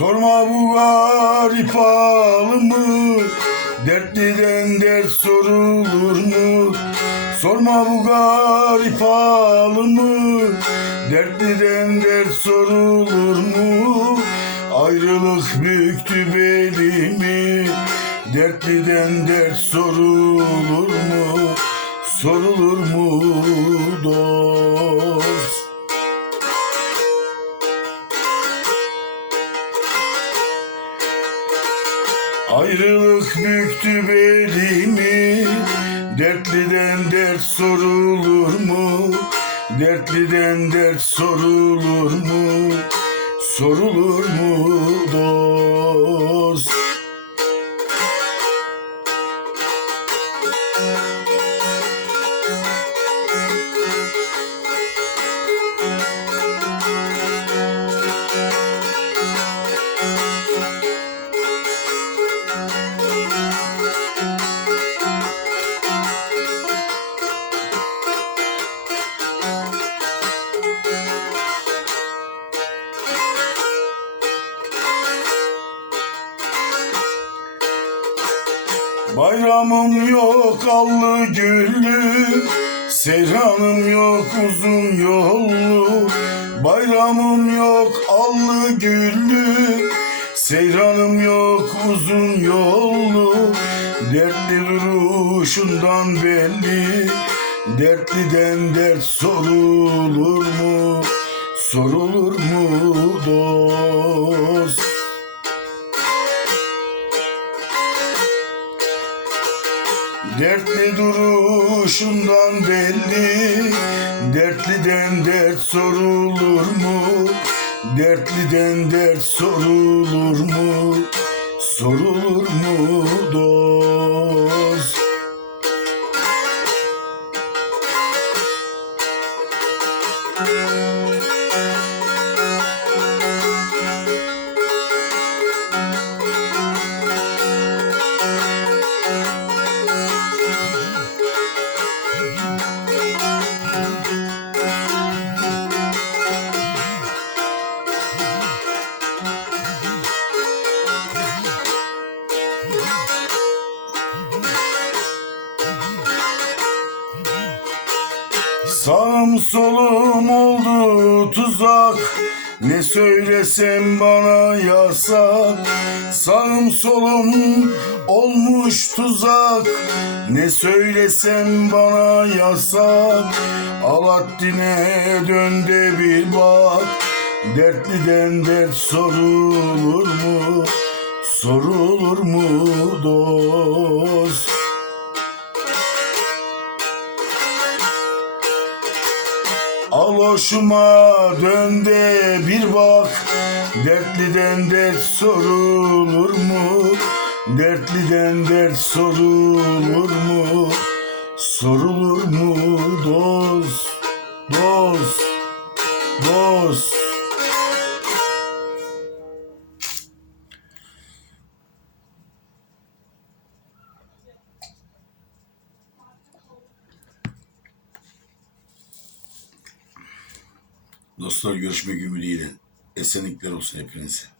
Sorma bu garip halımı Dertliden dert sorulur mu? Sorma bu garip halımı Dertliden dert sorulur mu? Ayrılık büktü belimi Dertliden dert sorulur mu? Sorulur mu dost? Ayrılık büktü belimi Dertliden dert sorulur mu? Dertliden dert sorulur mu? Sorulur mu dost? Bayramım yok allı güllü Seyranım yok uzun yollu. Bayramım yok allı güllü Seyranım yok uzun yollu. Dertli duruşundan belli. Dertliden dert sorulur mu? Sorulur mu dost? Dertli duruşundan belli Dertliden dert sorulur mu? Dertliden dert sorulur mu? Sorulur mu dost? Sağım solum oldu tuzak. Ne söylesem bana yasak. Sağım solum olmuş tuzak. Ne söylesem bana yasak. Alaaddin'e dön de bir bak. Dertliden dert sorulur mu? Sorulur mu? Dost? Al hoşuma dön de bir bak Dertliden dert sorulur mu? Dertliden dert sorulur mu? Sorulur Dostlar görüşmek ümidiyle. Esenlikler olsun hepinize.